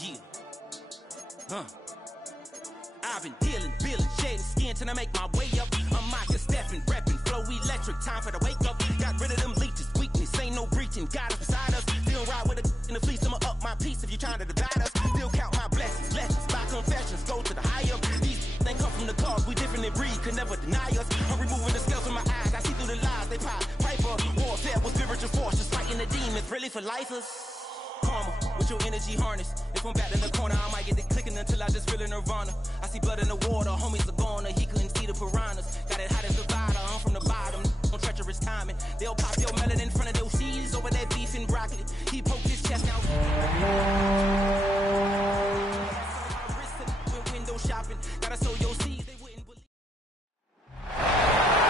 Yeah. I've been dealing, shedding skin till I make my way up. I'm out here stepping, repping, flow electric, time for the wake up. Got rid of them leeches, weakness, ain't no breaching, God is beside us. Still ride with a in the fleece, I'ma up my piece if you trying to divide us. Still count my blessings, lessons, by confessions, go to the higher. These they come from the cause, we different in breed, could never deny us. I'm removing the scales from my eyes, I see through the lies, they pop paper. Warfare with spiritual forces, fighting the demons, really for lifers. Karma, with your energy harness. If I'm back in the corner, I might get it clicking until I just feel a nirvana. I see blood in the water, homies are gone, he couldn't see the piranhas. Got it hot as divider, I'm from the bottom, no treacherous timing. They'll pop your melon in front of those seeds over that beef and broccoli. He poked his chest out. Window shopping, gotta sow your seeds, they wouldn't believe.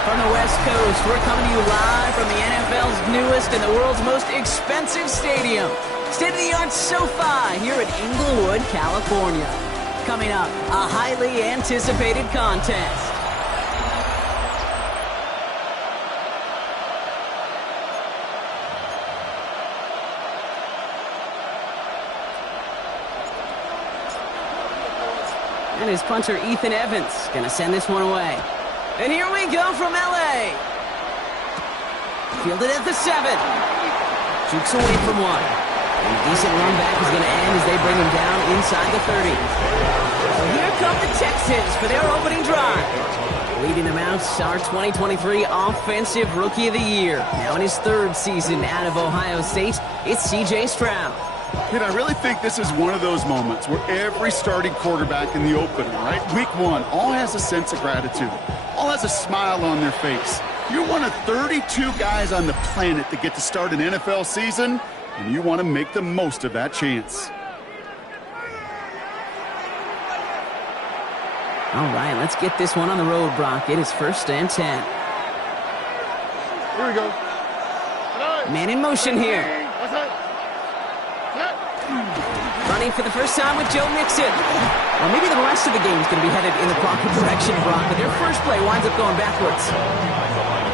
From the West Coast, we're coming to you live from the NFL's newest and the world's most expensive stadium. State-of-the-art SoFi here in Inglewood, California. Coming up, a highly anticipated contest. And his punter, Ethan Evans, going to send this one away. And here we go from L.A. Fielded at the 7. Jukes away from one. And a decent run back is going to end as they bring him down inside the 30. So here come the Texans for their opening drive. Leading them out, our 2023 Offensive Rookie of the Year. Now in his 3rd season out of Ohio State, it's C.J. Stroud. And I really think this is one of those moments where every starting quarterback in the opener, right, week 1, all has a sense of gratitude. All has a smile on their face. You're one of 32 guys on the planet that get to start an NFL season, and you want to make the most of that chance. All right, let's get this one on the road, Brock. It is 1st and 10. Here we go. Man in motion here. Running for the first time with Joe Mixon. Well, maybe the rest of the game is going to be headed in the proper direction, Brock, but their first play winds up going backwards.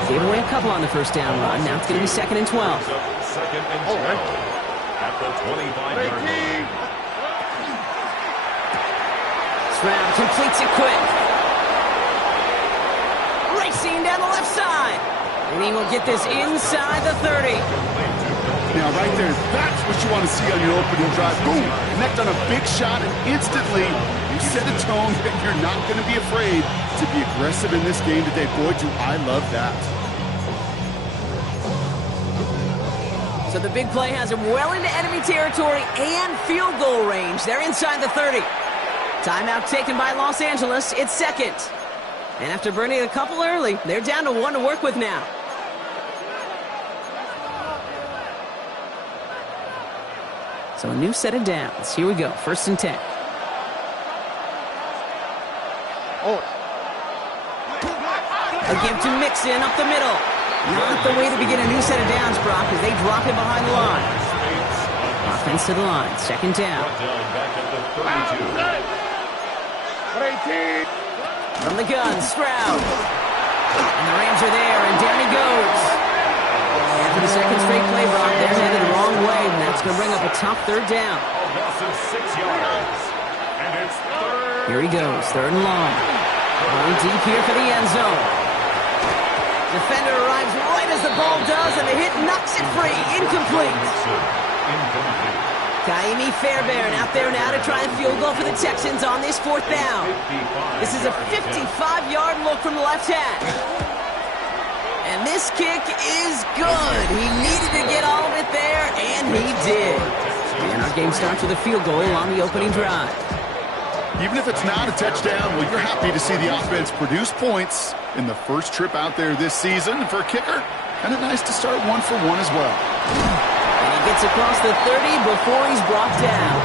Gave away a couple on the first down run. Now it's going to be 2nd and 12. Second and 12 at the 25-yard line. Stroud completes it quick. Racing down the left side. And he will get this inside the 30. Now, right there, that's what you want to see on your opening drive. Boom! Connect on a big shot, and instantly you set a tone that you're not going to be afraid to be aggressive in this game today. Boy, do I love that. So the big play has him well into enemy territory and field goal range. They're inside the 30. Timeout taken by Los Angeles. It's 2nd. And after burning a couple early, they're down to 1 to work with now. So a new set of downs. Here we go. 1st and 10. A give to Mixon up the middle. Not the way to begin a new set of downs, Brock, as they drop him behind the line. Offense to the line. 2nd down. From the gun, Stroud. And the Rams are there, and down he goes. After the 2nd straight play, Brock, they're headed the wrong way, and that's going to bring up a tough 3rd down. Here he goes, 3rd and long. Going deep here for the end zone. Defender arrives right as the ball does, and the hit knocks it free. Incomplete. Kaimi Fairbairn out there now to try and field goal for the Texans on this 4th down. This is a 55-yard look from the left hash. And this kick is good. He needed to get all of it there, and he did. And our game starts with a field goal on the opening drive. Even if it's not a touchdown, well, you're happy to see the offense produce points in the first trip out there this season. And for a kicker, kind of nice to start 1 for 1 as well. And he gets across the 30 before he's brought down.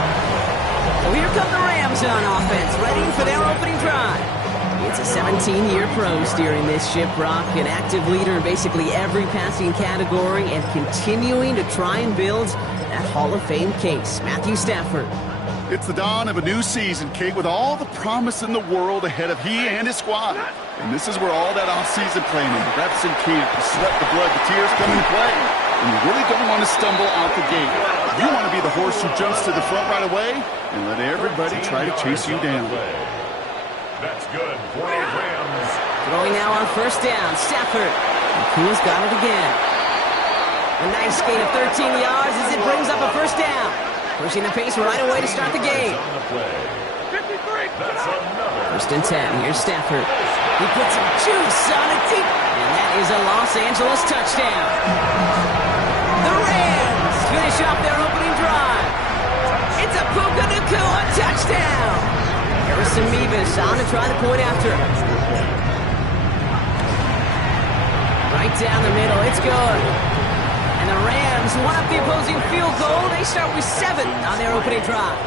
So here come the Rams on offense, ready for their opening drive. It's a 17-year pro steering this ship, Brock, an active leader in basically every passing category and continuing to try and build that Hall of Fame case. Matthew Stafford. It's the dawn of a new season, Kate, with all the promise in the world ahead of he and his squad. And this is where all that off-season planning, the reps in camp, the sweat, the blood, the tears come into play. And you really don't want to stumble out the gate. You want to be the horse who jumps to the front right away and let everybody try to chase you down. That's good for the Rams. Throwing now on first down. Stafford. Kua's got it again. A nice gain of 13 yards as it brings up a first down. Pushing the pace right away to start the game. First and 10. Here's Stafford. He puts some juice on it deep. And that is a Los Angeles touchdown. The Rams finish off their opening drive. It's a Puka Nacua touchdown. Harrison Mevis on to try the point after. Right down the middle. It's good. And the Rams won up the opposing field goal. They start with 7 on their opening drive.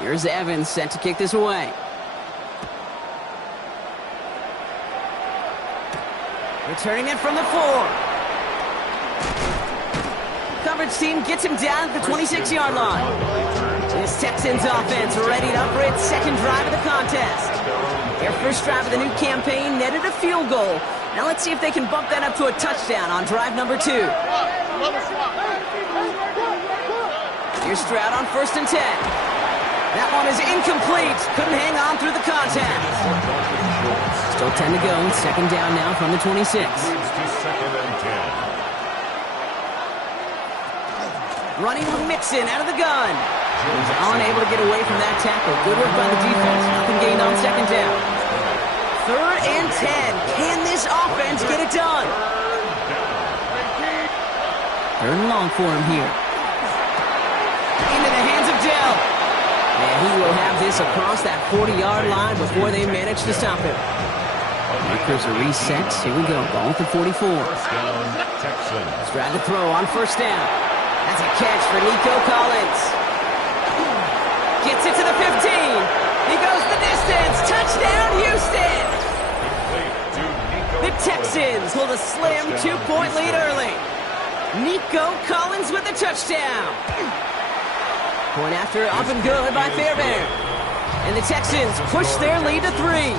Here's Evans set to kick this away. Returning it from the 4. Coverage team gets him down at the 26-yard line. This Texans offense ready to for its second drive of the contest. Their first drive of the new campaign netted a field goal. Now let's see if they can bump that up to a touchdown on drive number 2. Here's Stroud on first and 10. That one is incomplete. Couldn't hang on through the contact. Still 10 to go. Second down now from the 26. Running with Mixon out of the gun. He's unable to get away from that tackle. Good work by the defense. Nothing gained on second down. Third and 10. Can this offense get it done? Third and long for him here. Into the hands of Dell. And he will have this across that 40-yard line before they manage to stop him. Makers are reset. Here we go. Ball at the 44. Stroud to throw on first down. That's a catch for Nico Collins. Gets it to the 15. He goes the distance. Touchdown, Houston. The Texans hold a slim 2-point lead early. Nico Collins with the touchdown. Point after up and good by Fairbairn. And the Texans push their lead to 3.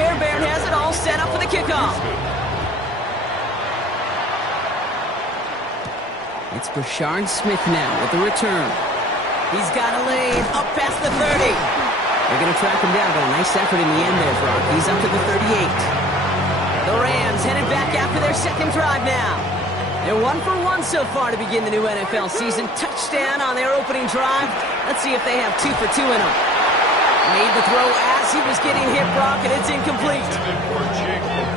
Fairbairn has it all set up for the kickoff. It's Brashard Smith now with the return. He's got a lane up past the 30. They're going to track him down, but a nice effort in the end there, Brock. He's up to the 38. The Rams headed back after their second drive now. They're 1 for 1 so far to begin the new NFL season. Touchdown on their opening drive. Let's see if they have 2 for 2 in them. Made the throw as he was getting hit, Brock, and it's incomplete.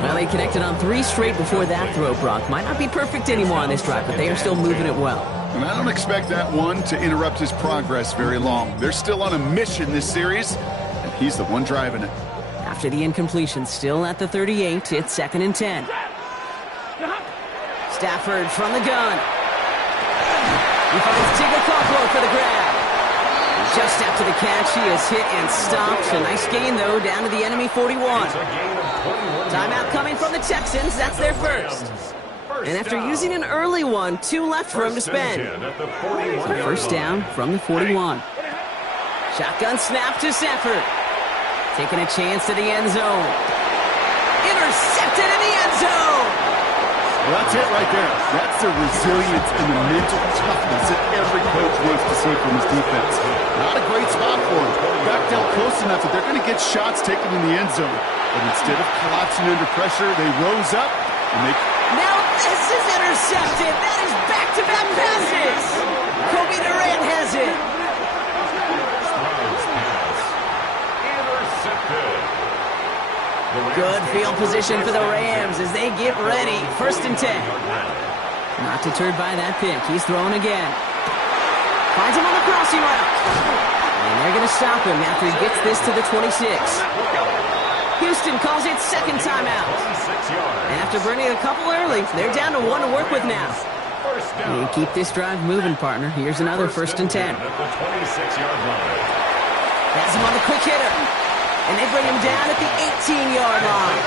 Well, they connected on 3 straight before that throw, Brock. Might not be perfect anymore on this drive, but they are still moving it well. And I don't expect that one to interrupt his progress very long. They're still on a mission this series, and he's the one driving it. After the incompletion, still at the 38, it's 2nd and 10. Stafford from the gun. He finds Tigger Caldwell for the grab. Just after the catch, he is hit and stopped. A nice gain, though, down to the enemy 41. Timeout coming from the Texans. That's their first. And after using an early one, 2 left for him to spend. So first down from the 41. Shotgun snap to Stafford. Taking a chance to the end zone. Intercepted in the end zone. Well, that's it right there. That's the resilience and the mental toughness that every coach wants to see from his defense. Not a great spot for him. Backed out close enough that they're going to get shots taken in the end zone. But instead of collapsing under pressure, they rose up and they... Now this is intercepted. That is back-to-back passes. Kobe Durant has it. Good field position for the Rams as they get ready. First and 10. Not deterred by that pick. He's throwing again. Finds him on the crossing route. And they're going to stop him after he gets this to the 26. Houston calls it second timeout. And after burning a couple early, they're down to 1 to work with now. You keep this drive moving, partner. Here's another 1st and 10. Has him on the quick hitter. And they bring him down at the 18-yard line.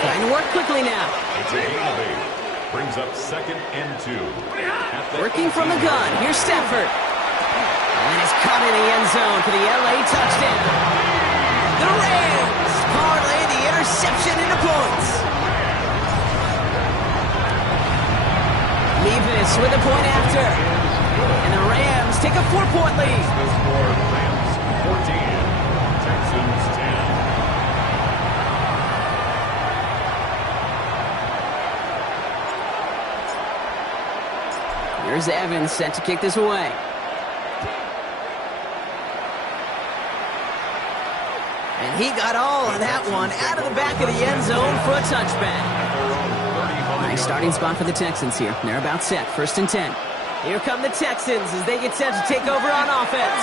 Trying to work quickly now. It's a gain of 8. Brings up 2nd and 2. Working from the gun. Here's Stafford. And it's caught in the end zone for the LA touchdown. The Rams parlay the interception into points. Levis with a point after. And the Rams take a 4-point lead. Rams 14, Texans 10. Here's Evans set to kick this away. And he got all of that one out of the back of the end zone for a touchback. Nice starting spot for the Texans here. They're about set. 1st and 10. Here come the Texans as they get set to take over on offense.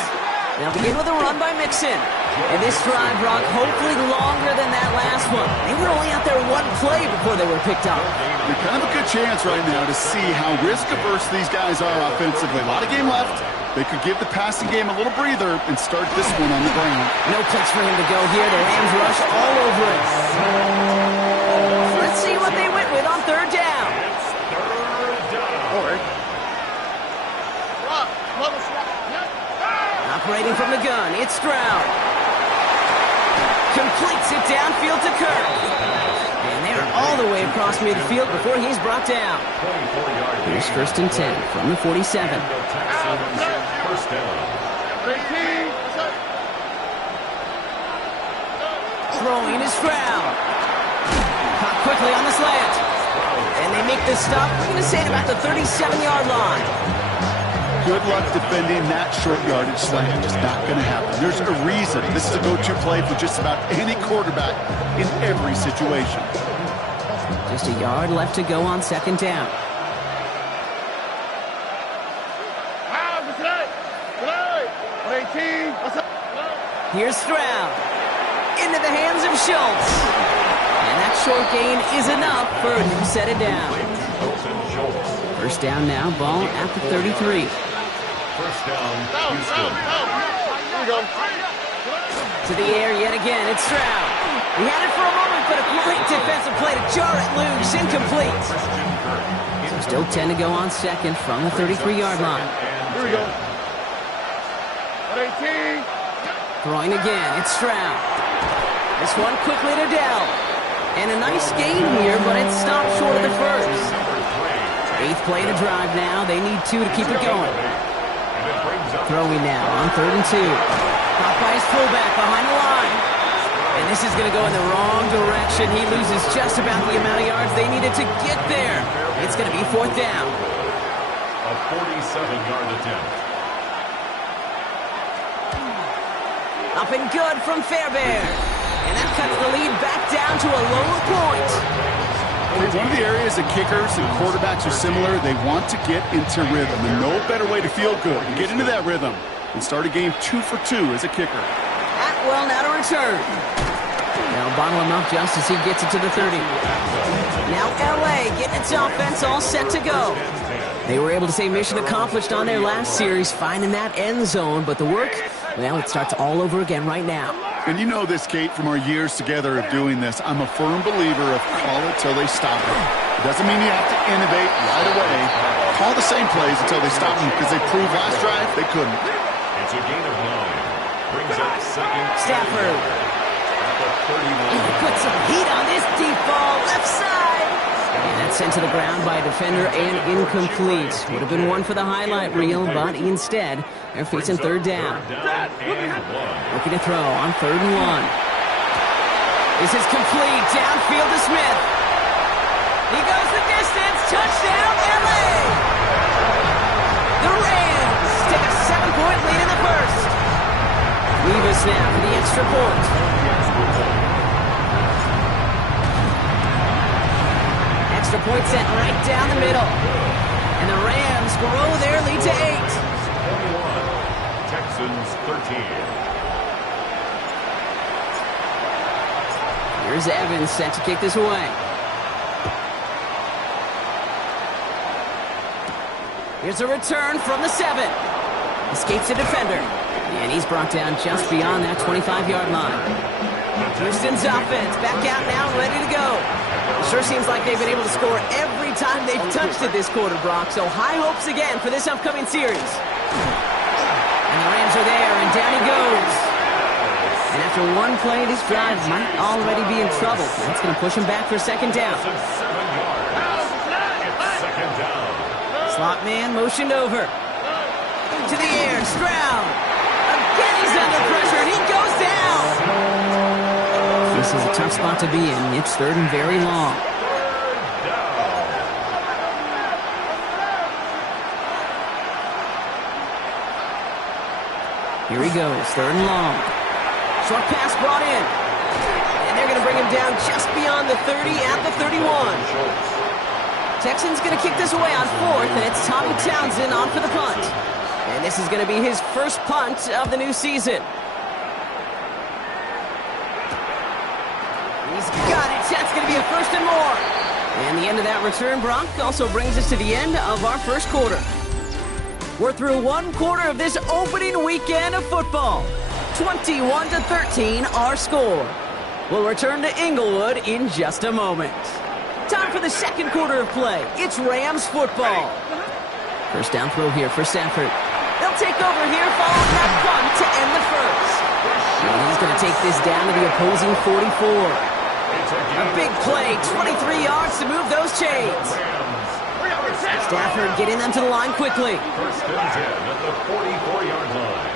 They'll begin with a run by Mixon. And this drive, Brock, hopefully longer than that last one. They were only out there 1 play before they were picked up. They're kind of a good chance right now to see how risk-averse these guys are offensively. A lot of game left. They could give the passing game a little breather and start this one on the ground. No place for him to go here. The Rams rush all over it. Let's see what they went with on 3rd down. It's 3rd down. Operating from the gun, it's Stroud. Completes it downfield to Kirk. And they're all the way across midfield before he's brought down. Here's 1st and 10 from the 47. First down. Throwing is Stroud. Caught quickly on the slant. And they make the stop, we're going to say at about the 37-yard line. Good luck defending that short yardage slant. Just not going to happen. There's a reason this is a go-to play for just about any quarterback in every situation. Just a yard left to go on 2nd down. Here's Stroud. Into the hands of Schultz. And that short gain is enough for a new set it down. 1st down now, ball at the 33. 1st down, Houston. To the air yet again, it's Stroud. He had it for a moment, but a great defensive play to jar it loose, incomplete. So still 10 to go on 2nd from the 33-yard line. Here we go. 18. Throwing again, it's Stroud. This one quickly to Dell. And a nice gain here, but it stopped short of the 1st. 8th play to drive now. They need 2 to keep it going. Throwing now on 3rd and 2. Caught by his fullback behind the line. And this is going to go in the wrong direction. He loses just about the amount of yards they needed to get there. It's going to be 4th down. A 47-yard attempt. Up and good from Fairbairn. And that cuts the lead back down to a lower point. One of the areas that kickers and quarterbacks are similar, they want to get into rhythm. And no better way to feel good. Get into that rhythm and start a game 2 for 2 as a kicker. Atwell now to return. Now bottle him up just as he gets it to the 30. Now LA getting its offense all set to go. They were able to say mission accomplished on their last series, finding that end zone. But the work, well, it starts all over again right now. And you know this, Kate, from our years together of doing this. I'm a firm believer of call it till they stop it. It doesn't mean you have to innovate right away. Call the same plays until they stop them because they proved last drive they couldn't. It's a gain of 9. Brings up 2nd. Stafford. At the 31. He put some heat on this deep ball, left side. And that's sent to the ground by a defender and incomplete. Would have been one for the highlight reel, but instead, they're facing 3rd down. Looking to throw on 3rd and 1. This is complete. Downfield to Smith. He goes the distance. Touchdown, LA! The Rams take a 7-point lead in the 1st. Levis now for the extra point. Extra point sent right down the middle. And the Rams grow their lead to 8. Texans 13. Here's Evans set to kick this away. Here's a return from the 7. Escapes the defender. And he's brought down just beyond that 25-yard line. Houston's offense back out now, ready to go. It sure seems like they've been able to score every time they've touched it this quarter, Brock. So high hopes again for this upcoming series. And the Rams are there, and down he goes. And after one play, this drive might already be in trouble. That's going to push him back for second down. 7 yards. It's second down. Slot man motioned over. To the air, Stroud. Again he's under pressure, and he goes down. This is a tough spot to be in. It's third and very long. Here he goes, third and long. Short pass brought in. And they're going to bring him down just beyond the 30 at the 31. Texans going to kick this away on fourth, and it's Tommy Townsend on for the punt. And this is going to be his first punt of the new season. He's got it. That's going to be a first and more. And the end of that return, Brock, also brings us to the end of our first quarter. We're through one quarter of this opening weekend of football. 21-13 our score. We'll return to Inglewood in just a moment. Time for the second quarter of play. It's Rams football. First down throw here for Stafford. They'll take over here following that punt to end the first. And he's going to take this down to the opposing 44. A big play, 23 yards to move those chains. Stafford getting them to the line quickly. First and 10 at the 44-yard line.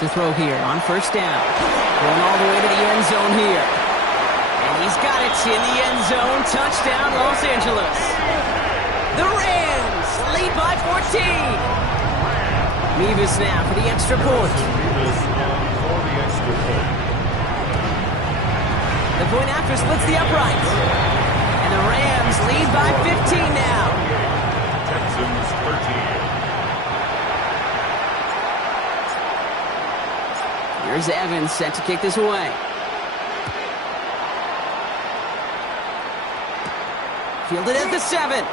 To throw here on first down. Going all the way to the end zone here. And he's got it in the end zone. Touchdown, Los Angeles. The Rams lead by 14. Mevis now for the extra point. The point after splits the uprights. And the Rams lead by 15 now. Texans 13. Here's Evans set to kick this away. Fielded at the 7.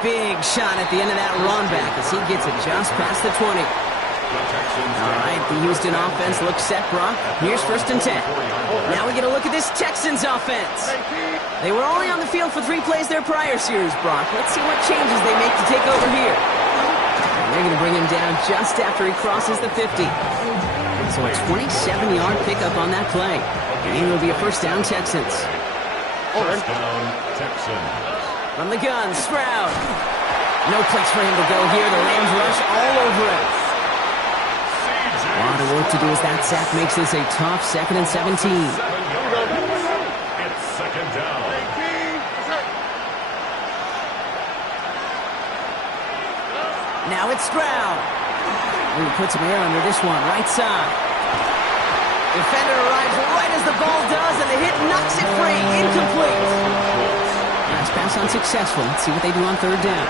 Big shot at the end of that run back as he gets it just past the 20. All right, the Houston offense looks set, Brock. Here's first and 10. Now we get a look at this Texans offense. They were only on the field for 3 plays their prior series, Brock. Let's see what changes they make to take over here. And they're going to bring him down just after he crosses the 50. So a 27-yard pickup on that play. And it'll be a first down, Texans. First down, Texans. From the gun, Stroud. No place for him to go here. The Rams rush all over it. A lot of work to do as that sack makes this a tough 2nd and 17. 7 yards. It's second down. Now it's Stroud. He puts some air under this one, right side. Defender arrives right as the ball does, and the hit knocks it free. Incomplete. Last pass unsuccessful. Let's see what they do on third down.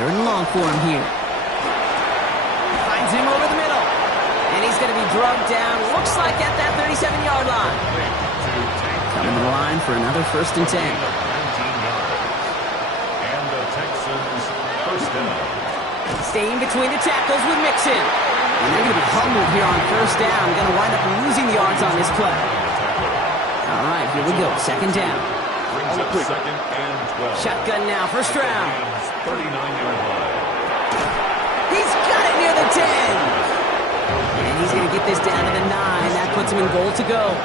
Third and long for him here. Finds him over the middle. And he's going to be drugged down, looks like at that 37-yard line. Coming to the line for another first and 10. And the Texans first down. Staying between the tackles with Mixon. And they're going to be humbled here on first down. Going to wind up losing the yards on this play. All right, here we go. Second down. Brings up second and 12. Shotgun now for Stroud. 39-yard line. He's got it near the 10. And he's going to get this down to the 9. That puts him in goal to go.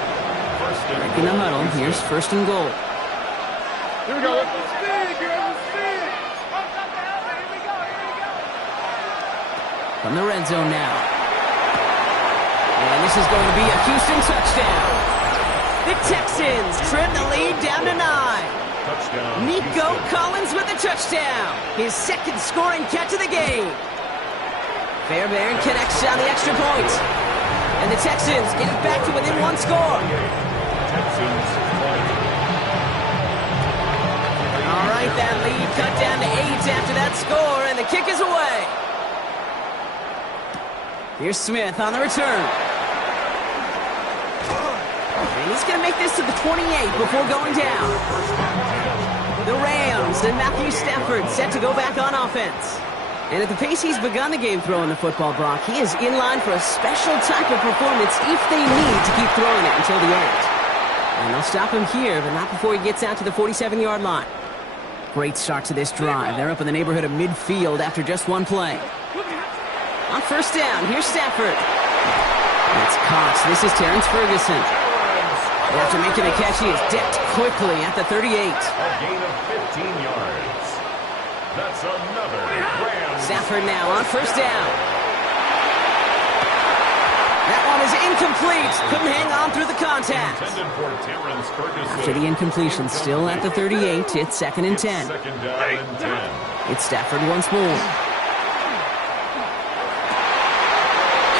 Breaking the huddle. Here's first and goal. Here we go. From the red zone now. And this is going to be a Houston touchdown. The Texans trim the lead down to 9. Touchdown. Nico Collins with a touchdown. His second scoring catch of the game. Fairbairn connects on the extra point. And the Texans get it back to within 1 score. Texans 20. right, that lead cut down to 8 after that score, and the kick is away. Here's Smith on the return. And he's going to make this to the 28 before going down. The Rams and Matthew Stafford set to go back on offense. And at the pace he's begun the game throwing the football, Brock, he is in line for a special type of performance if they need to keep throwing it until the end. And they'll stop him here, but not before he gets out to the 47-yard line. Great start to this drive. They're up in the neighborhood of midfield after just one play. On first down, here's Stafford. It's Cox. This is Terrence Ferguson. After making the catch, he is decked quickly at the 38. A gain of 15 yards. That's another Rams. Stafford now on first down. That one is incomplete. Couldn't hang on through the contact. Intended for Terrence Ferguson. After the incompletion, still at the 38, it's 2nd and 10. Second down and 10. It's Stafford once more.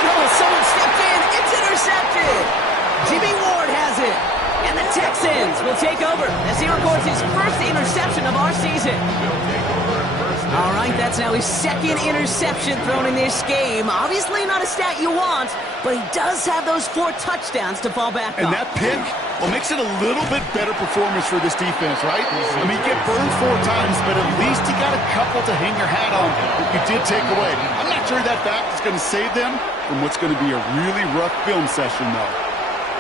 Oh, someone stepped in. It's intercepted. Jimmy Ward has it. And the Texans will take over as he records his first interception of our season. All right, that's now his 2nd interception thrown in this game. Obviously not a stat you want, but he does have those 4 touchdowns to fall back on. And that pick, well, makes it a little bit better performance for this defense, right? I mean, you get burned 4 times, but at least you got a couple to hang your hat on that you did take away. I'm not sure that fact is going to save them from what's going to be a really rough film session, though.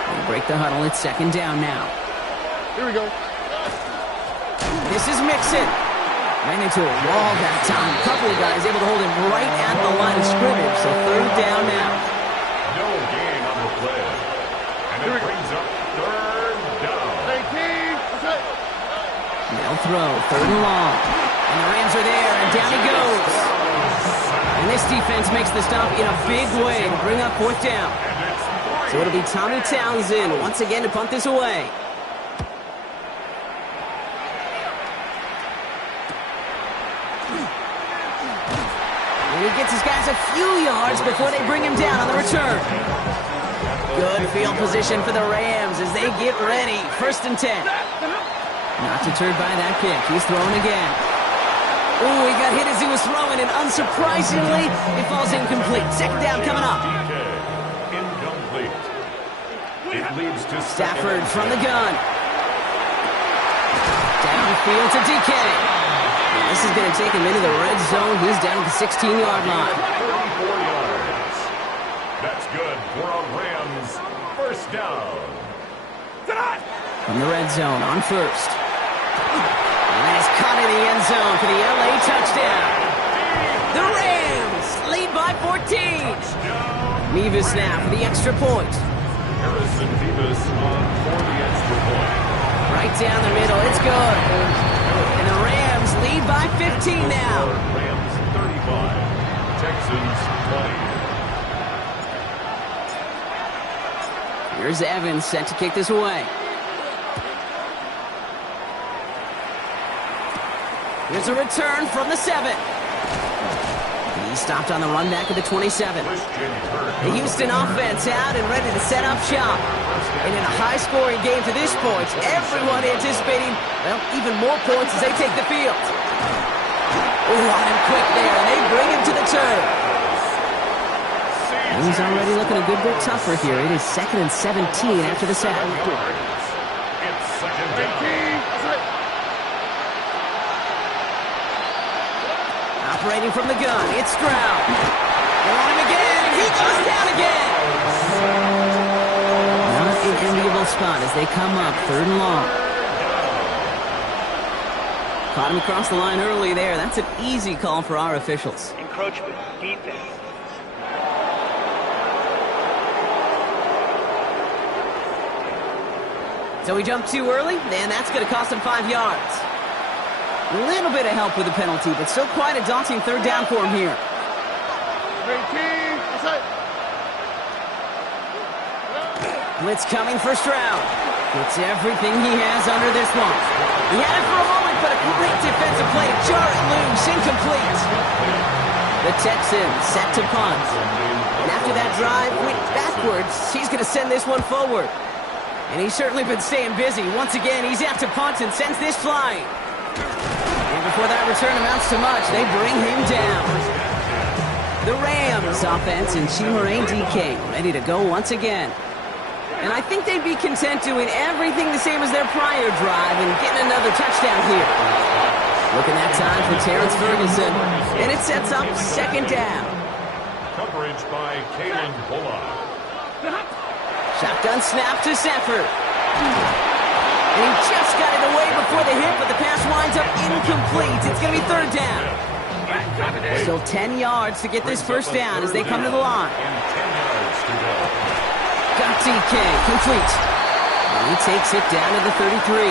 They break the huddle. It's 2nd down now. Here we go. This is Mixon. Ran into a wall that time. A couple of guys able to hold him right at the line of scrimmage. So 3rd down now. No gain on the play. And it brings up 3rd down. 18. They'll throw. 3rd and long. And the Rams are there. And down he goes. And this defense makes the stop in a big way to bring up 4th down. So it'll be Tommy Townsend once again to punt this away. And he gets his guys a few yards before they bring him down on the return. Good field position for the Rams as they get ready. 1st and 10. Not deterred by that kick. He's throwing again. Oh, he got hit as he was throwing, and unsurprisingly, it falls incomplete. 2nd down coming up. Incomplete. It leads to Stafford from the gun. Downfield to DK. And this is going to take him into the red zone. He's down at the 16-yard line. 34 yards. That's good for a Rams 1st down. From the red zone on 1st. And it's caught in the end zone for the LA touchdown. The Rams lead by 14. Mevis now for the extra point. Harrison Mevis on for the extra point. Right down the middle. It's good. And the Rams lead by 15 now. Rams 35. Texans 20. Here's Evans set to kick this away. Here's a return from the 7. He stopped on the run back at the 27. The Houston offense out and ready to set up shop. And in a high-scoring game to this point, everyone anticipating, well, even more points as they take the field. Oh, on him quick there, and they bring him to the turn. And he's already looking a good bit tougher here. It is 2nd and 17 after the sack. It's 2nd down. Operating from the gun, it's Stroud. They want him again, and he goes down again. Not an enviable spot as they come up 3rd and long. Caught him across the line early there. That's an easy call for our officials. Encroachment, defense. So he jumped too early, and that's going to cost him 5 yards. A little bit of help with the penalty, but still quite a daunting 3rd down for him here. 18. Blitz coming for Stroud. Gets everything he has under this one. He had it for a moment, but a great defensive play to jar it loose. Incomplete. The Texans set to punt. And after that drive went backwards, he's going to send this one forward. And he's certainly been staying busy. Once again, he's out to punt and sends this flying. before that return amounts to much. They bring him down. The Rams offense and Chimere DK ready to go once again. And I think they'd be content doing everything the same as their prior drive and getting another touchdown here. Looking that time for Terrence Ferguson, and it sets up second down. Coverage by Kalen Bullock. Shotgun snap to Safford. And he just got it away before the hit, but the pass winds up incomplete. It's going to be third down. Still 10 yards to get this first down as they come to the line. And 10 yards to go. Got DK, complete. And he takes it down to the 33.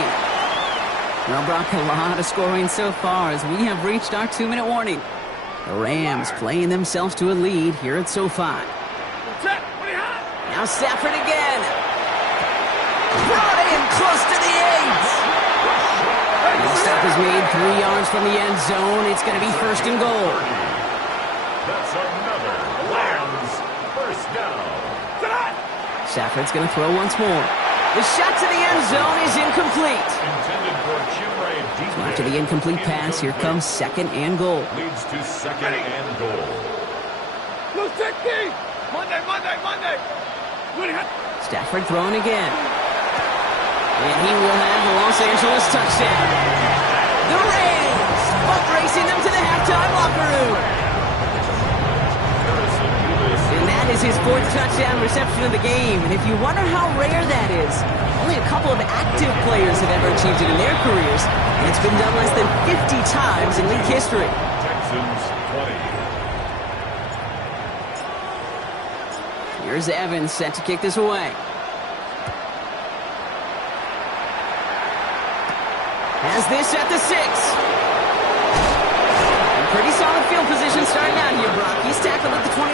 Well, Brock, a lot of scoring so far as we have reached our 2-minute warning. The Rams playing themselves to a lead here at SoFi. Now Stafford again. Brought in close to the 8. The stop is made 3 yards from the end zone. It's going to be first and goal. That's another Rams first down. Stafford's going to throw once more. The shot to the end zone is incomplete. Intended for Chimere DK. So after the incomplete pass, here comes second and goal. Leads to second and goal. Monday. Stafford throwing again. And he will have the Los Angeles touchdown. The Rams boat racing them to the halftime locker room. And that is his 4th touchdown reception of the game. And if you wonder how rare that is, only a couple of active players have ever achieved it in their careers. And it's been done less than 50 times in league history. Texans 20. Here's Evans set to kick this away. Has this at the 6. And pretty solid field position starting out here, Brock. He's tackled at the 29.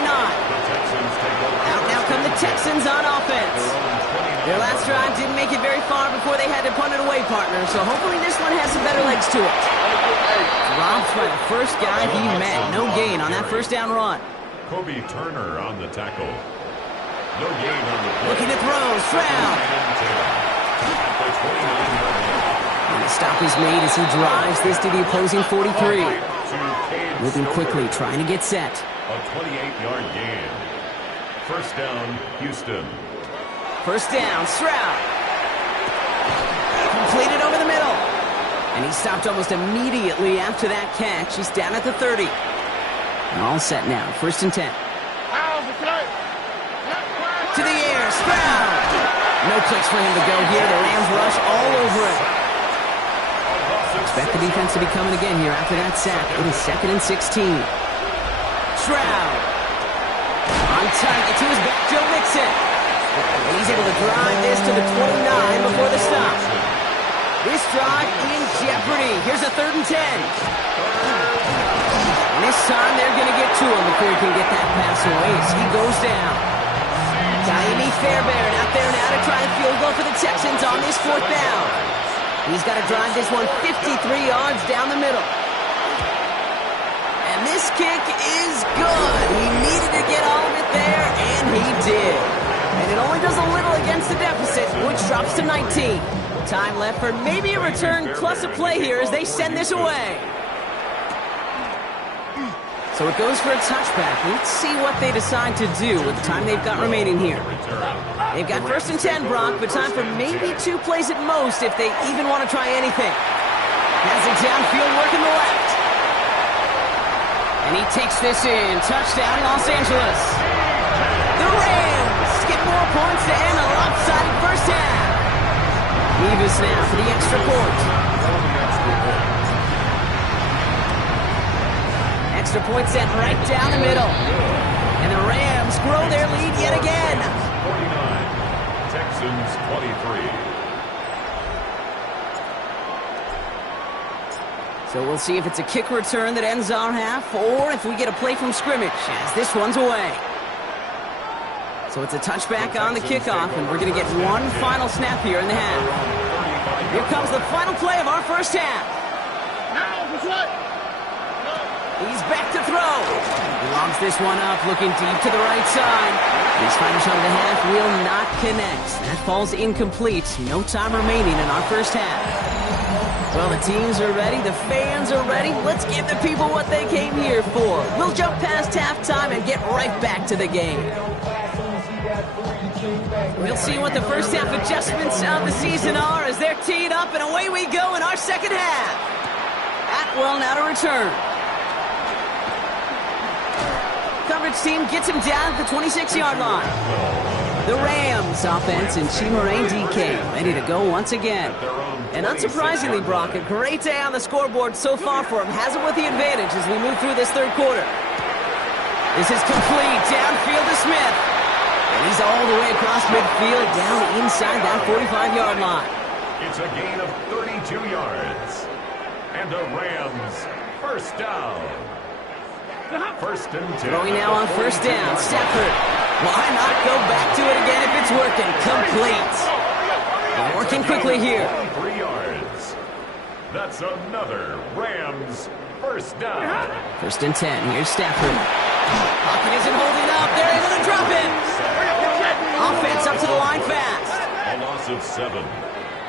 Out now come the Texans on offense. Their last drive didn't make it very far before they had to punt it away, partner. So hopefully this one has some better legs to it. Dropped by the first guy he met. No gain on that first down run. Kobe Turner on the tackle. No gain on the play. Looking to throw. Stroud. At the 29-yard line. And the stop is made as he drives this to the opposing 43. Moving quickly, trying to get set. A 28-yard gain. First down, Houston. First down, Stroud. Completed over the middle. And he stopped almost immediately after that catch. He's down at the 30. And all set now, first and 10. To the air, Stroud. No place for him to go here. The Rams rush all over it. Expect the defense to be coming again here after that sack. It is 2nd and 16. Stroud. On target to his back, Joe Mixon. And he's able to drive this to the 29 before the stop. This drive in jeopardy. Here's a 3rd and 10. And this time they're going to get to him before he can get that pass away as he goes down. Diami Fairbairn out there now to try a field goal for the Texans on this 4th down. He's got to drive this one 53 yards down the middle. And this kick is good. He needed to get all of it there, and he did. And it only does a little against the deficit, which drops to 19. Time left for maybe a return plus a play here as they send this away. So it goes for a touchback. Let's see what they decide to do with the time they've got remaining here. They've got 1st and 10, Brock, but time for maybe 2 plays at most if they even want to try anything. Has it downfield, working the left. And he takes this in. Touchdown, Los Angeles. The Rams get more points to end a lopsided first half. Nevis now for the extra point. Extra point sent right down the middle. And the Rams grow their lead yet again. 49, Texans 23. So we'll see if it's a kick return that ends our half or if we get a play from scrimmage as this one's away. So it's a touchback on the kickoff, and we're going to get one final snap here in the half. Here comes the final play of our first half. He's back to throw. He lobs this one up, looking deep to the right side. His final shot of the half will not connect. That falls incomplete. No time remaining in our first half. Well, the teams are ready, the fans are ready. Let's give the people what they came here for. We'll jump past halftime and get right back to the game. We'll see what the first half adjustments of the season are as they're teed up, and away we go in our second half. Atwell now to return. Coverage team gets him down at the 26-yard line. The Rams offense and Chimere DK ready to go once again. And unsurprisingly, Brock, a great day on the scoreboard so far for him. Has him with the advantage as we move through this third quarter. This is complete. Downfield to Smith. And he's all the way across midfield, down inside that 45-yard line. It's a gain of 32 yards. And the Rams first down. First and 10. Throwing now on first down. Stafford. Why not go back to it again if it's working? Complete. They're working quickly here. 3 yards. That's another Rams first down. First and 10. Here's Stafford. Pocket isn't holding up. They're able to drop it. Offense up to the line fast. A loss of 7.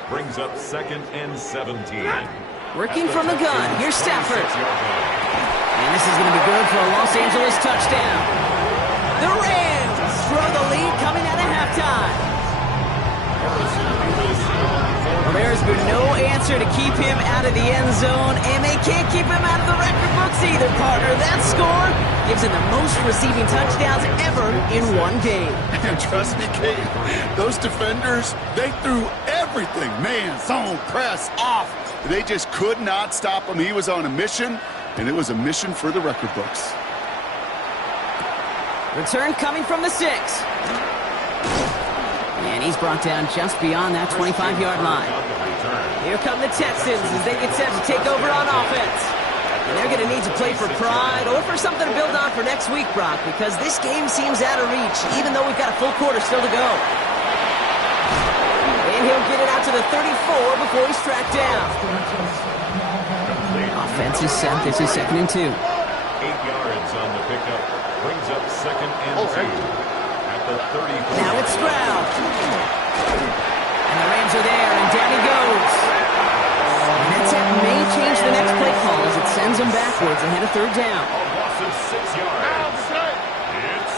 Brings up second and 17. Working from the gun. Here's Stafford. And this is going to be good for a Los Angeles touchdown. The Rams throw the lead coming out of halftime. Well, there's been no answer to keep him out of the end zone, and they can't keep him out of the record books either, partner. That score gives him the most receiving touchdowns ever in one game. And trust me, Kate, those defenders, they threw everything. Man, zone, press, off. They just could not stop him. He was on a mission, and it was a mission for the record books. Return coming from the 6. And he's brought down just beyond that 25-yard line. Here come the Texans as they get set to take over on offense. And they're going to need to play for pride or for something to build on for next week, Brock, because this game seems out of reach, even though we've got a full quarter still to go. And he'll get it out to the 34 before he's tracked down. Offense is set. This is second and 2. 8 yards on the pickup. Brings up second and 2. At the 34. Now it's Stroud. And the Rams are there, and down he goes. And that tip may change the next play call as it sends him backwards ahead of third down. A loss of 6 yards. It's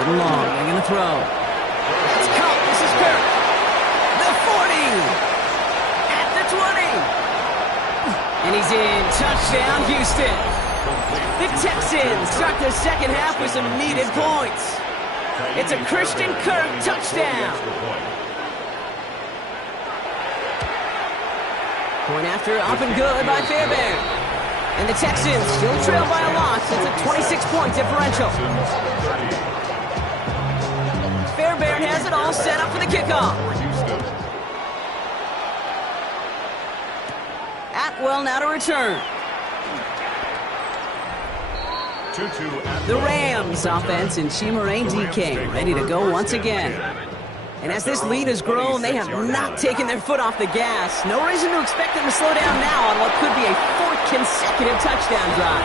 Third and long. They're going to throw. Let's go. This is Kirk. The 40. At the 20. And he's in. Touchdown, Houston. The Texans start the second half with some needed points. It's a Christian Kirk touchdown. Point after, up and good by Fairbairn. And the Texans still trail by a lot. It's a 26-point differential. Fairbairn has it all set up for the kickoff. Atwell now to return. The Rams offense and Chimere DK ready to go once again. And as this lead has grown, they have not taken their foot off the gas. No reason to expect them to slow down now on what could be a 4th consecutive touchdown drive.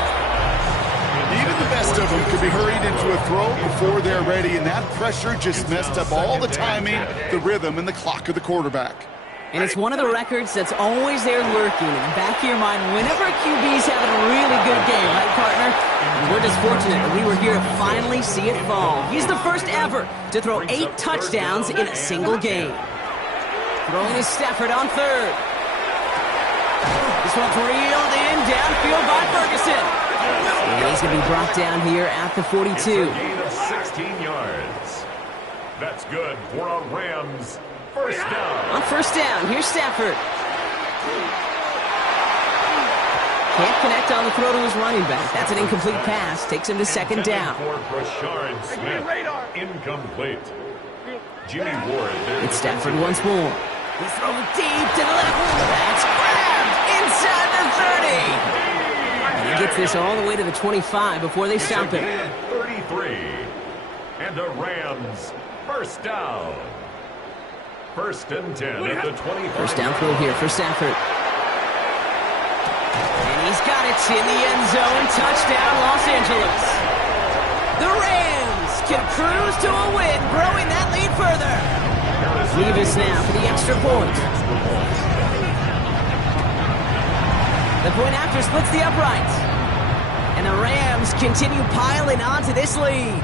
Even the best of them could be hurried into a throw before they're ready, and that pressure just messed up all the timing, the rhythm, and the clock of the quarterback. And it's one of the records that's always there lurking in the back of your mind whenever a QB's having a really good game, right, partner? And we're just fortunate that we were here to finally see it fall. He's the first ever to throw 8 touchdowns in a single game. Throwing is Stafford on third. This one's reeled in downfield by Ferguson. And he's going to be brought down here at the 42. It's a gain of 16 yards. That's good for a Rams first down. On first down, here's Stafford. Can't connect on the throw to his running back. That's an incomplete pass. Takes him to second down. For Brashard Smith. Incomplete. Jimmy Ward. It's Stafford once more. He's thrown deep to the left. That's grabbed inside the 30. And he gets this all the way to the 25 before they stop him. 33. And the Rams first down. First and 10 at the 20. First down throw here for Stafford. And he's got it in the end zone. Touchdown, Los Angeles. The Rams can cruise to a win, growing that lead further. Leave us now for the extra point. The point after splits the uprights. And the Rams continue piling onto this lead.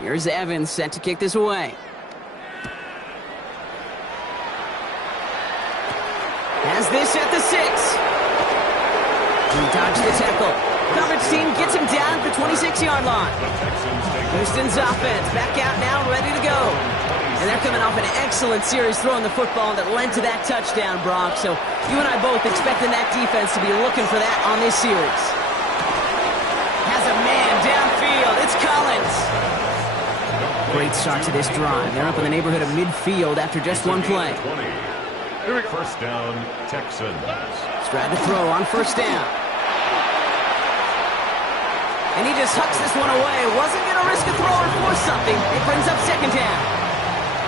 Here's Evans set to kick this away. Has this at the 6. He dodged the tackle. Coverage team gets him down at the 26-yard line. Houston's offense back out now, ready to go. And they're coming off an excellent series throwing the football that led to that touchdown, Brock. So you and I both expecting that defense to be looking for that on this series. Has a man downfield. It's Collins. Great start to this drive. They're up in the neighborhood of midfield after just one play. First down, Texans. Stride to throw on first down. And he just hucks this one away. Wasn't going to risk a throw or force something. It brings up second down.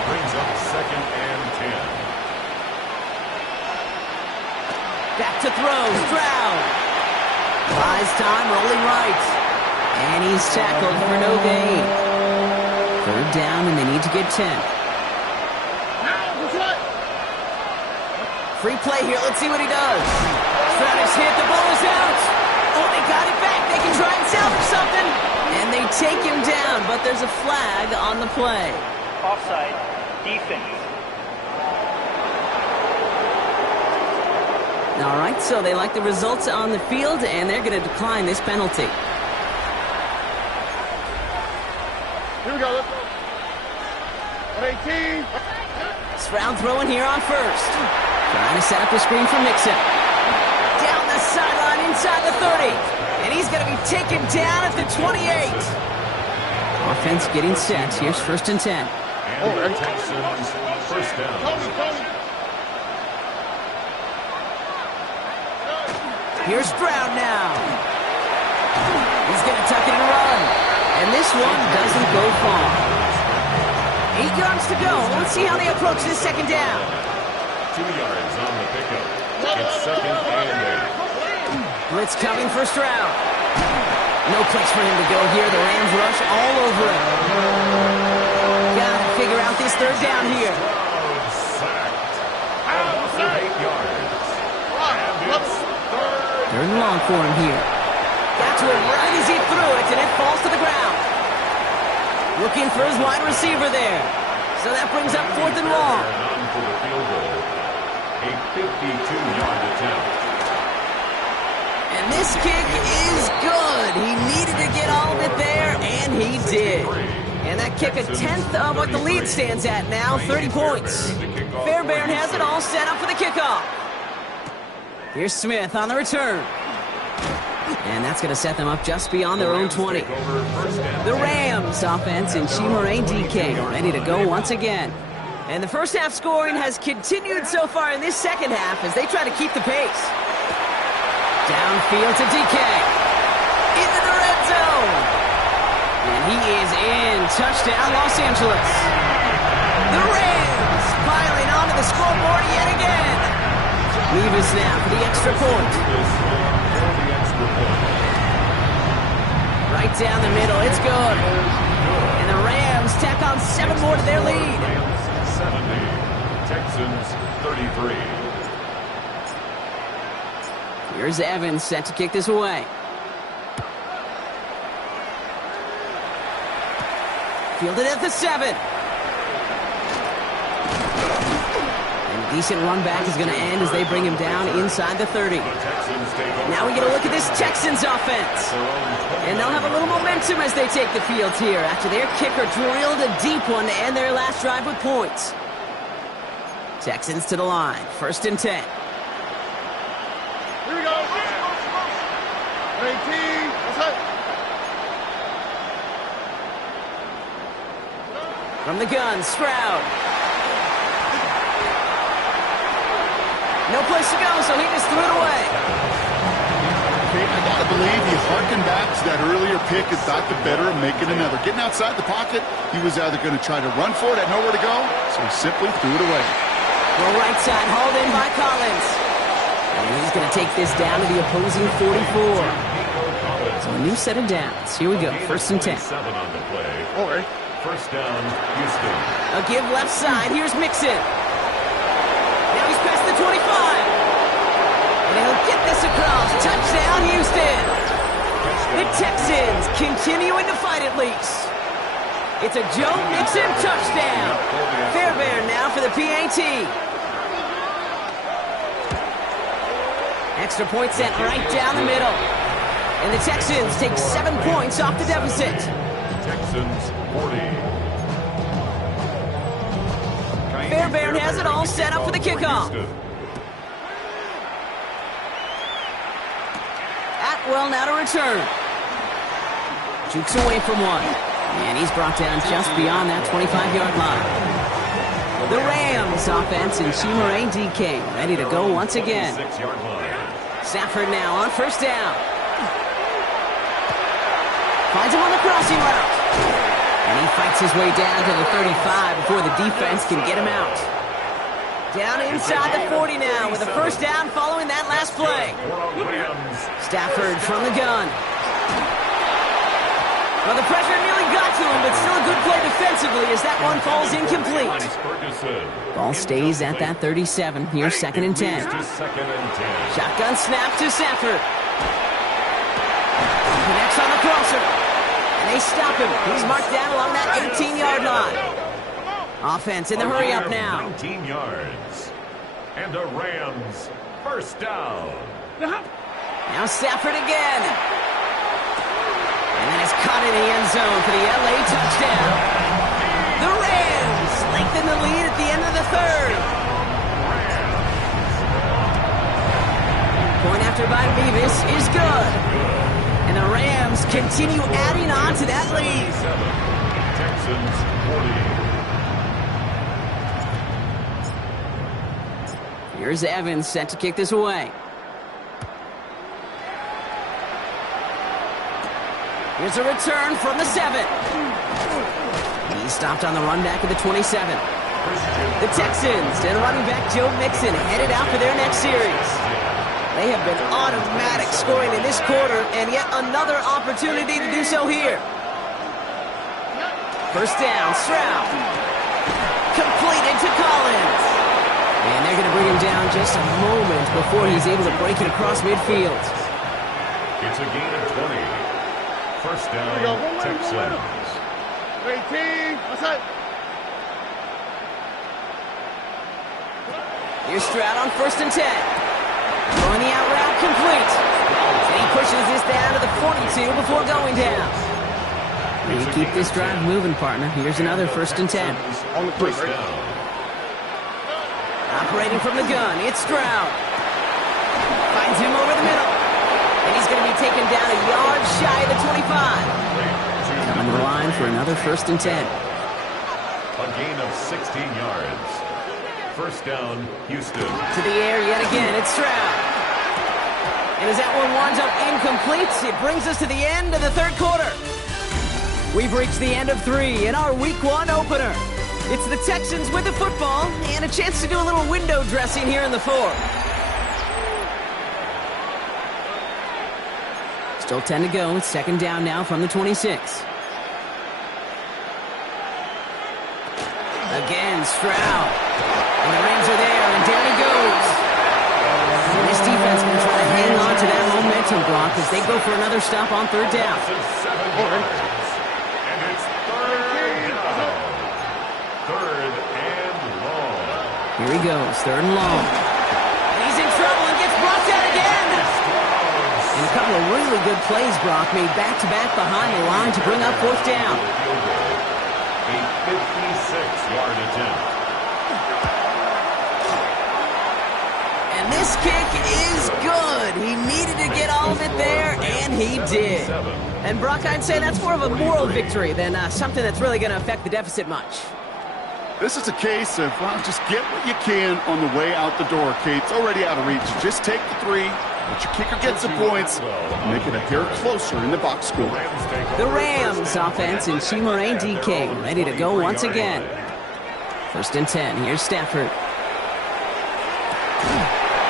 Brings up 2nd and 10. Back to throw. Stroud. Buys time, rolling right. And he's tackled for no gain. Third down, and they need to get 10. Free play here. Let's see what he does. Stroud is hit. The ball is out. Oh, they got it back. They can try and salvage something. And they take him down, but there's a flag on the play. Offside. Defense. All right, so they like the results on the field, and they're going to decline this penalty. Here we go. Let's go. 118. Stroud throwing here on first. Trying to set up a screen for Mixon. Down the sideline inside the 30. And he's going to be taken down at the 28. Offense getting set. Here's 1st and 10. And the Texans, first down. Here's Stroud now. He's going to tuck it and run. And this one doesn't go far. 8 yards to go. Let's see how they approach this second down. 2 yards on the pickup. It's 2nd and 8. Blitz coming for Stroud. No place for him to go here. The Rams rush all over him. Gotta figure out this third down here. Sacked. 8 yards. And it's 3rd. Third and long for him here. Got to him right as he threw it, and it falls to the ground. Looking for his wide receiver there. So that brings up 4th and long. On for the field goal. A 52-yard attempt. And this kick is good. He needed to get all of it there, and he did. And that kick a 10th of what the lead stands at now, 30 points. Fairbairn has it all set up for the kickoff. Here's Smith on the return. And that's going to set them up just beyond their own 20. The Rams offense and Chimere DK ready to go once again. And the first half scoring has continued so far in this second half as they try to keep the pace. Downfield to DK. Into the red zone. And he is in. Touchdown, Los Angeles. The Rams piling onto the scoreboard yet again. Leave us now for the extra point. Right down the middle. It's good. And the Rams tack on 7 more to their lead. 70. Texans 33. Here's Evans set to kick this away. Fielded at the 7. And a decent run back is going to end as they bring him down inside the 30. Now we get a look at this Texans offense. And they'll have a little momentum as they take the field here after their kicker drilled a deep one to end their last drive with points. Texans to the line. 1st and 10. Here we go. 18. From the gun, Stroud. No place to go, so he just threw it away. Okay, I gotta believe he harkened back to that earlier pick and thought the better of making another. Getting outside the pocket, he was either going to try to run for it, had nowhere to go, so he simply threw it away. Well, right side hauled in by Collins. And he's going to take this down to the opposing 44. So a new set of downs. Here we go, 1st and 10. 7 on the play. All right. First down, Houston. A give left side. Here's Mixon. Now he's past the 25. touchdown, Houston. The Texans continuing to fight at least. It's a Joe Mixon touchdown. Fairbairn now for the PAT. Extra point sent right down the middle. And the Texans take 7 points off the deficit. Texans 40. Fairbairn has it all set up for the kickoff. Atwell now to return. Jukes away from one. And he's brought down just beyond that 25-yard line. The Rams offense and Chimere DK ready to go once again. Stafford now on first down. Finds him on the crossing route. And he fights his way down to the 35 before the defense can get him out. Down inside the 40 now with a first down following that last play. Stafford from the gun. Well, the pressure nearly got to him, but still a good play defensively as that one falls incomplete. Ball stays at that 37. Here's 2nd and 10. Shotgun snap to Stafford. Connects on the crosser. And they stop him. He's marked down along that 18-yard line. Offense in the hurry up now. 19 yards. And the Rams first down. Now Stafford again. And then it's caught in the end zone for the LA touchdown. The Rams lengthen the lead at the end of the third. Point after by Beavis is good. And the Rams continue adding on to that lead. Texans 40. Here's Evans set to kick this away. Here's a return from the 7. He's stopped on the run back of the 27. The Texans and running back Joe Mixon headed out for their next series. They have been automatic scoring in this quarter, and yet another opportunity to do so here. First down, Stroud. Completed to Collins. And they're going to bring him down just a moment before he's able to break it across midfield. It's a gain of 20. First down, Texans. 18, what's that? Here's Stroud on 1st and 10. Throwing the out route complete. And he pushes this down to the 42 before going down. We keep this drive moving, partner. Here's another 1st and 10. On the first down. Operating from the gun, it's Stroud. Finds him over the middle. And he's going to be taken down a yard shy of the 25. Coming to the line for another 1st and 10. A gain of 16 yards. First down, Houston. To the air yet again, it's Stroud. And as that one winds up incomplete, it brings us to the end of the third quarter. We've reached the end of 3 in our Week 1 opener. It's the Texans with the football and a chance to do a little window dressing here in the 4th. Still 10 to go. It's 2nd down now from the 26. Again, Stroud. And the Rams are there, and down he goes. And this defense going to try to hang on to that momentum, Brock, as they go for another stop on 3rd down. And it's 3rd down. 3rd and long. Here he goes, 3rd and long. And he's in trouble and gets brought down again. And a couple of really good plays, Brock, made back-to-back behind the line to bring up 4th down. A 56-yard attempt. And this kick is good. He needed to get all of it there, and he did. And Brock, I'd say that's more of a moral victory than something that's really going to affect the deficit much. This is a case of, well, just get what you can on the way out the door, Kate. It's already out of reach. Just take the 3. But your kicker gets the points. Make it a hair closer in the box score. The Rams offense and Chimere DK ready to go once again. 1st and 10. Here's Stafford.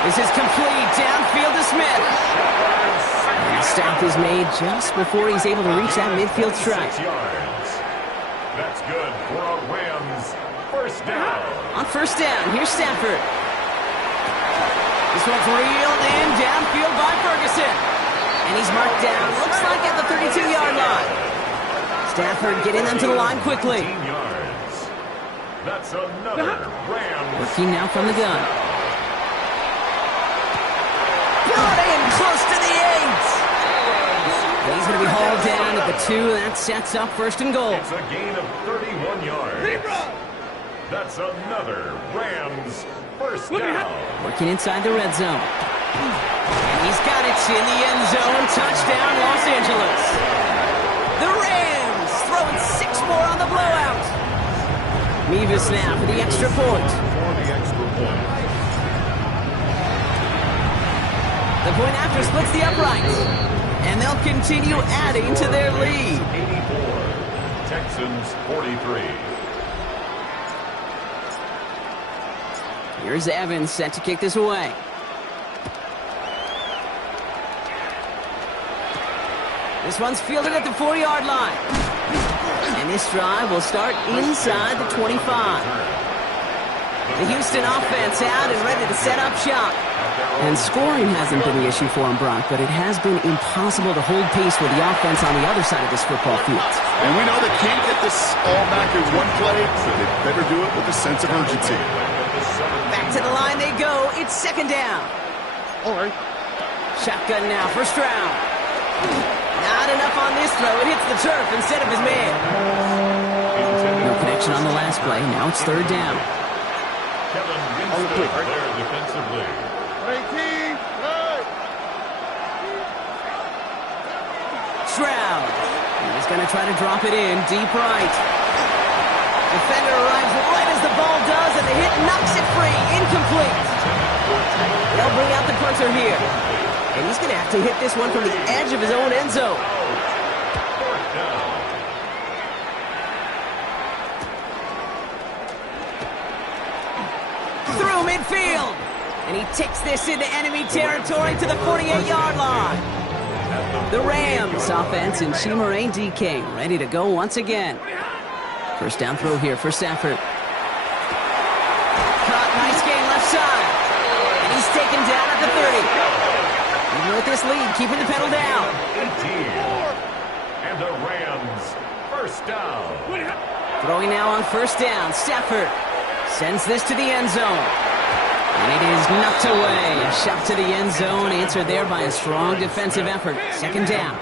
This is complete. Downfield to Smith. And the stop is made just before he's able to reach that midfield strike. 6 yards. That's good for a Rams first down. On 1st down, here's Stafford. This one's reeled in downfield by Ferguson. Stafford getting them to the line quickly. 19 yards. That's another Rams. Working now from the gun. Brought in close to the 8. And he's going to be hauled down at the 2. That sets up first and goal. It's a gain of 31 yards. That's another Rams first down. Working inside the red zone. And he's got it in the end zone. Touchdown, Los Angeles. The Rams throwing 6 more on the blowout. Mevis now for the extra point. The point after splits the uprights. And they'll continue adding to their lead. 84. Texans 43. Here's Evans set to kick this away. This one's fielded at the 4-yard line. And this drive will start inside the 25. The Houston offense out and ready to set up shop. And scoring hasn't been the issue for him, Brock, but it has been impossible to hold pace with the offense on the other side of this football field. And we know they can't get this all back in one play, so they better do it with a sense of urgency. Back to the line they go. It's second down. All right. Shotgun now, first round. Not enough on this throw. It hits the turf instead of his man. No connection on the last play. Now it's third down. Kevin Winstead there defensively. 18, right. Stroud. He's going to try to drop it in deep right. Defender arrives right as the ball does, and the hit knocks it free. Incomplete. They'll bring out the punter here. And he's going to have to hit this one from the edge of his own end zone. Through midfield. And he takes this into enemy territory to the 48-yard line. The Rams offense and Chimere DK ready to go once again. First down throw here for Stafford. Caught, nice gain left side. And he's taken down at the 30. Even with this lead, keeping the pedal down. 18. And the Rams first down. Throwing now on first down. Stafford sends this to the end zone. And it is knocked away. A shot to the end zone, answered there by a strong defensive effort. Second down.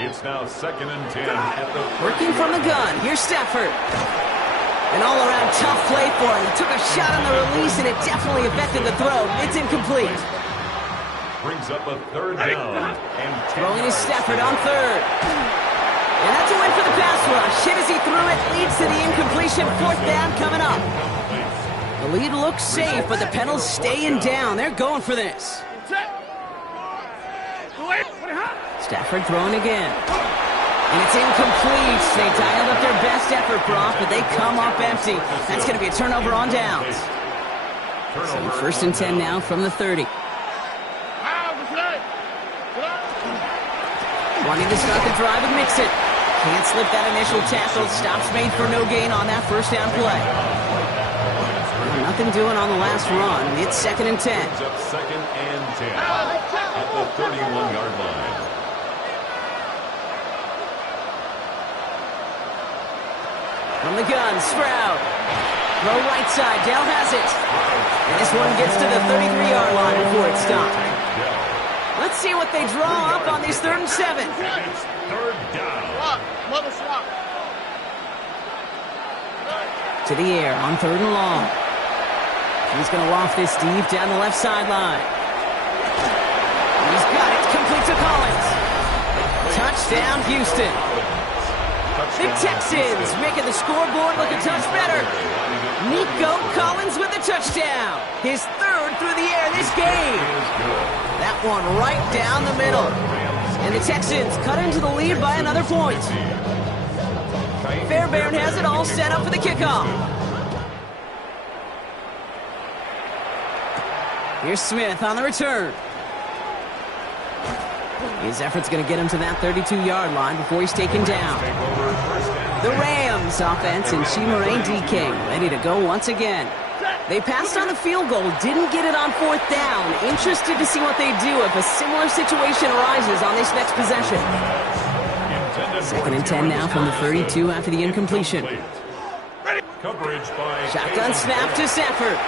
It's now 2nd and 10 at the... Working from the gun. Here's Stafford. An all-around tough play for him. He took a shot on the release, and it definitely affected the throw. It's incomplete. Brings up a third down. And Throwing is Stafford on third. And that's a win for the pass rush. Hit as he threw it. Leads to the incompletion. Fourth down coming up. The lead looks safe, but the Penals staying down. They're going for this. Stafford throwing again. And it's incomplete. They dialed up their best effort, Brock, but they come up empty. That's going to be a turnover on downs. So first and 10 now from the 30. Wanting to start the drive and mix it. Can't slip that initial tackle. Stops made for no gain on that first down play. Nothing doing on the last run. It's 2nd and 10. Brings up 2nd and 10 at the 31-yard line. From the gun, Stroud. Throw right side. Dell has it. And this one gets to the 33-yard line before it's stopped. Let's see what they draw up on this 3rd and 7. And it's third down. Mother swap. To the air on 3rd and long. He's going to loft this deep down the left sideline. He's got it. Complete to Collins. Touchdown, Houston. The Texans making the scoreboard look a touch better. Nico Collins with the touchdown. His 3rd through the air this game. That one right down the middle. And the Texans cut into the lead by another point. Fairbairn has it all set up for the kickoff. Here's Smith on the return. His effort's going to get him to that 32-yard line before he's taken down. The Rams offense and Chimere DK ready to go once again. They passed on the field goal, didn't get it on 4th down. Interested to see what they do if a similar situation arises on this next possession. Intended Second and 10 now from the 32 after the incompletion. Coverage by Shotgun snap to Stafford.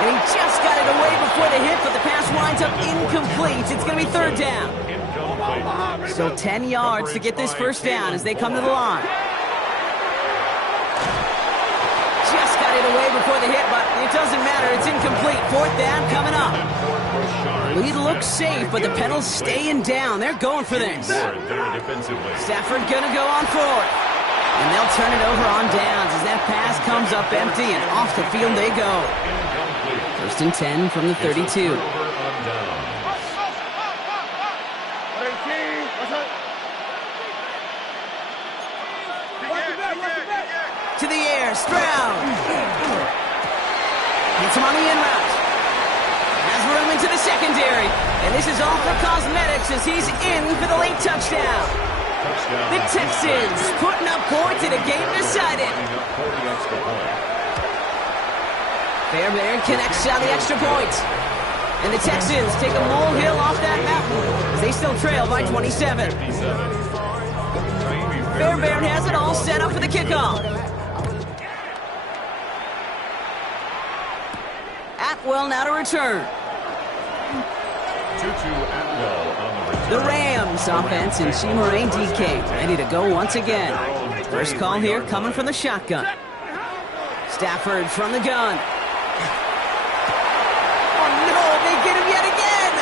And he just got it away before the hit, but the pass winds up incomplete. It's going to be third down. Incomplete. Still 10 yards to get this first down as they come to the line. Just got it away before the hit, but it doesn't matter. It's incomplete. Fourth down coming up. Lead looks safe, but the pedals staying down. They're going for this. Stafford going to go on fourth. And they'll turn it over on downs as that pass comes up empty, and off the field they go. First and 10 from the 32. To the air, Stroud. Hits him on the in route. Has room into the secondary. And this is all for cosmetics as he's in for the late touchdown. The Texans putting up points in a game decided. Fairbairn connects on the extra point. And the Texans take a molehill off that mountain as they still trail by 27. Fairbairn has it all set up for the kickoff. Atwell now to return. The Rams offense and Shimurain DK ready to go once again. First call here coming from the shotgun. Stafford from the gun. Oh no, they get him yet again!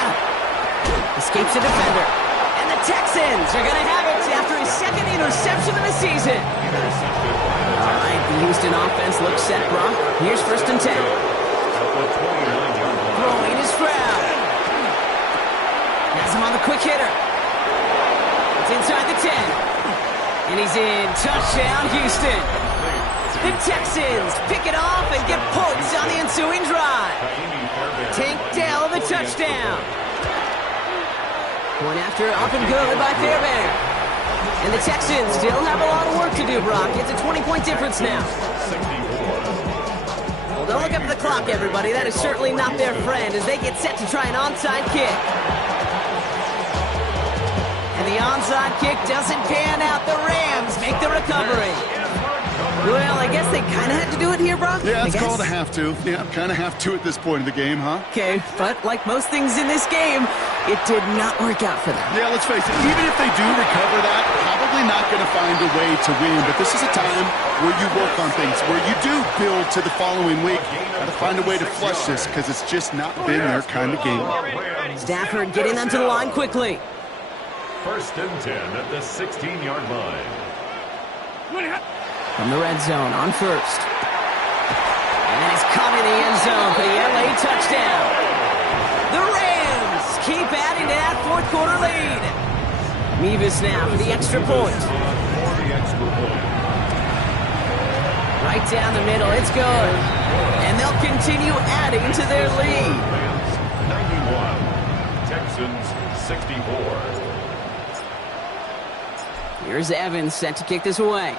Escapes the defender. And the Texans are going to have it after his second interception of the season. All right, the Houston offense looks set, Brock. Here's first and 10. Throwing is Stroud. Has him on the quick hitter. It's inside the 10. And he's in. Touchdown, Houston. The Texans pick it off and get points on the ensuing drive. Tank Dell the touchdown. Point after up and good by Fairbairn. And the Texans still have a lot of work to do, Brock. It's a 20-point difference now. Well, don't look up at the clock, everybody. That is certainly not their friend as they get set to try an onside kick. And the onside kick doesn't pan out. The Rams make the recovery. Well, I guess they kind of had to do it here, Brock. Yeah, it's called a have to. Yeah, kind of have to at this point in the game, huh? Okay, but like most things in this game, it did not work out for them. Yeah, let's face it, even if they do recover that, probably not going to find a way to win. But this is a time where you work on things, where you do build to the following week. Got to find a way to flush this because it's just not been their kind of game. Stafford getting onto the line quickly. First and 10 at the 16-yard line. From the red zone on first. And it's caught in the end zone for the LA touchdown. The Rams keep adding to that fourth quarter lead. Mevis now for the extra point. Right down the middle, it's good. And they'll continue adding to their lead. 91, Texans 64. Here's Evans set to kick this away.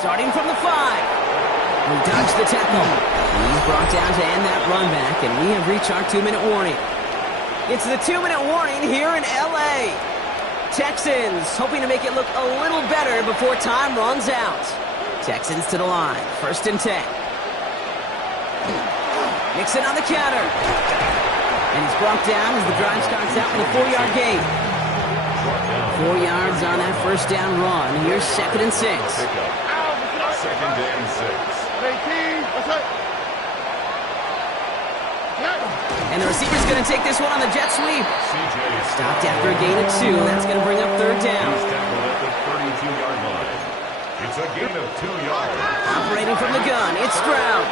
Starting from the 5. We dodged the tackle. He's brought down to end that run back, and we have reached our 2-minute warning. It's the 2-minute warning here in L.A. Texans hoping to make it look a little better before time runs out. Texans to the line. First and 10. Nixon on the counter. And he's brought down as the drive starts out with a 4-yard gain. 4 yards on that first down run. Here's second and 6. Second and 6. And the receiver's going to take this one on the jet sweep. Stopped after a gain of 2. That's going to bring up third down. He's tackled at the 32-yard line. It's a gain of 2 yards. Operating from the gun, it's Stroud.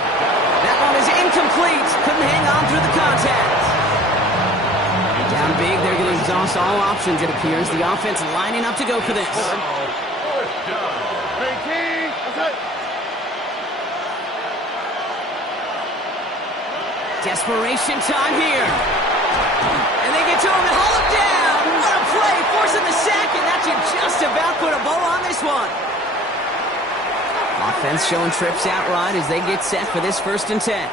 That one is incomplete. Couldn't hang on through the contact. Down big, they're going to exhaust all options, it appears. The offense lining up to go for this. Fourth down. Desperation time here. And they get to him and haul him down. What a play, forcing the sack, and that should just about put a bow on this one. Offense showing trips outright as they get set for this first and 10.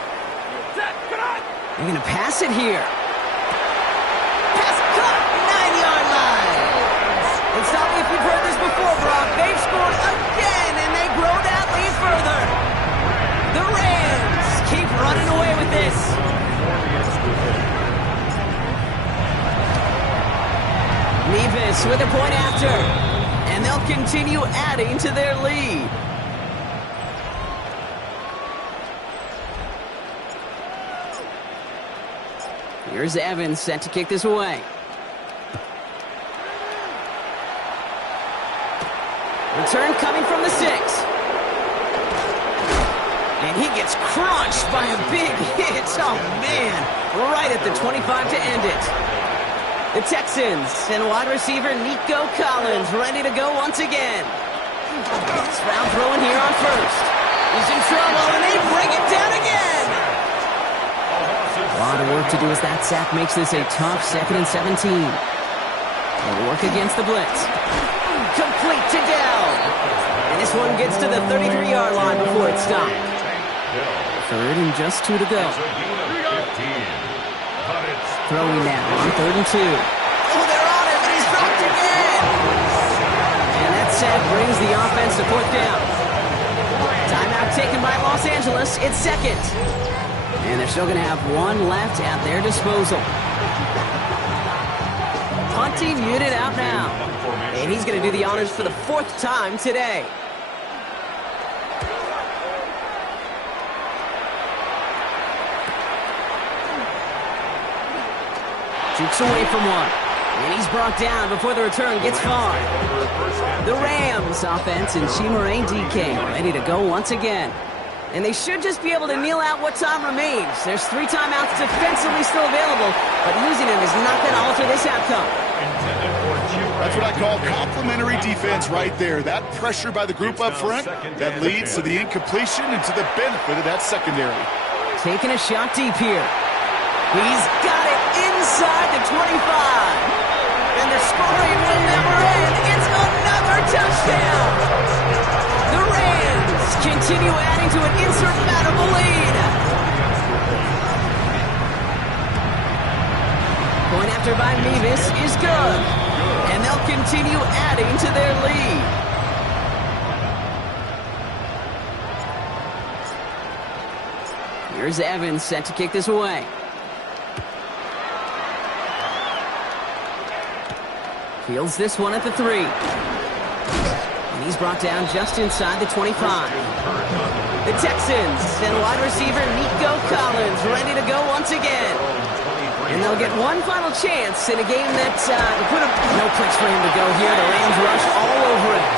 They're going to pass it here. And tell me if you've heard this before, Brock. They've scored again, and they grow that lead further. The Rams keep running away with this. Nevis with a point after. And they'll continue adding to their lead. Here's Evans set to kick this away. Return coming from the 6. And he gets crunched by a big hit. Oh, man. Right at the 25 to end it. The Texans and wide receiver Nico Collins ready to go once again. Stroud throwing here on first. He's in trouble, and they bring it down again. A lot of work to do as that sack makes this a tough 2nd and 17. They'll work against the blitz. Complete to Dell. And this one gets to the 33-yard line before it's stopped. 3rd and just 2 to go. Throwing now on 3rd and 2. Oh, they're on it, and he's dropped again. And that sack brings the offense to 4th down. Timeout taken by Los Angeles. It's 2nd. And they're still going to have 1 left at their disposal. Punting unit out now. And he's going to do the honors for the 4th time today. Jukes away from one. And he's brought down before the return gets far. The Rams offense and Chimere DK ready to go once again. And they should just be able to kneel out what time remains. There's 3 timeouts defensively still available, but losing them is not going to alter this outcome. That's what I call complimentary defense right there. That pressure by the group up front, that leads to the incompletion and to the benefit of that secondary. Taking a shot deep here. He's got it inside the 25. And the scoring will never end. It's another touchdown. The Rams continue adding to an insurmountable lead. Point after by Nevis is good. And they'll continue adding to their lead. Here's Evans set to kick this away. Fields this one at the 3. And he's brought down just inside the 25. The Texans and wide receiver Nico Collins ready to go once again. And they'll get one final chance in a game that no place for him to go here. The Rams rush all over it.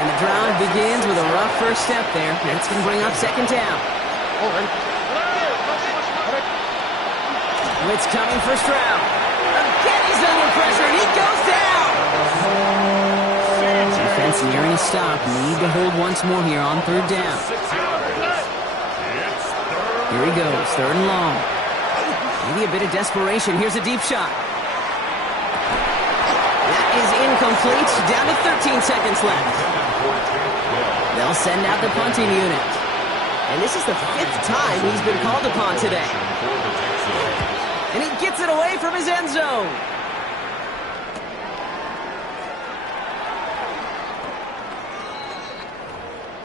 And the drive begins with a rough first step there. That's going to bring up 2nd down. Blitz coming for Stroud. Again, he's under pressure, and he goes down. Defense nearing a stop. Need to hold once more here on 3rd down. Here he goes, 3rd and long. Maybe a bit of desperation. Here's a deep shot. That is incomplete. Down to 13 seconds left. They'll send out the punting unit. And this is the 5th time he's been called upon today. And he gets it away from his end zone.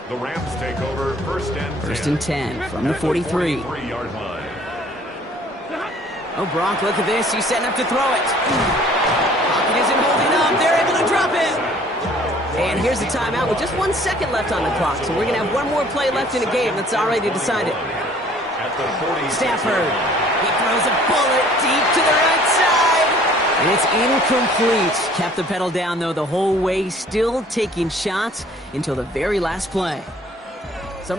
The Rams take over 1st and 10. 1st and 10 from the 43. 43-yard line. Oh, Brock, look at this. He's setting up to throw it. Pocket isn't holding up. They're able to drop it. And here's the timeout with just 1 second left on the clock. So we're going to have one more play left in a game that's already decided. Stafford. He throws a bullet deep to the right side. And it's incomplete. Kept the pedal down, though, the whole way. Still taking shots until the very last play. So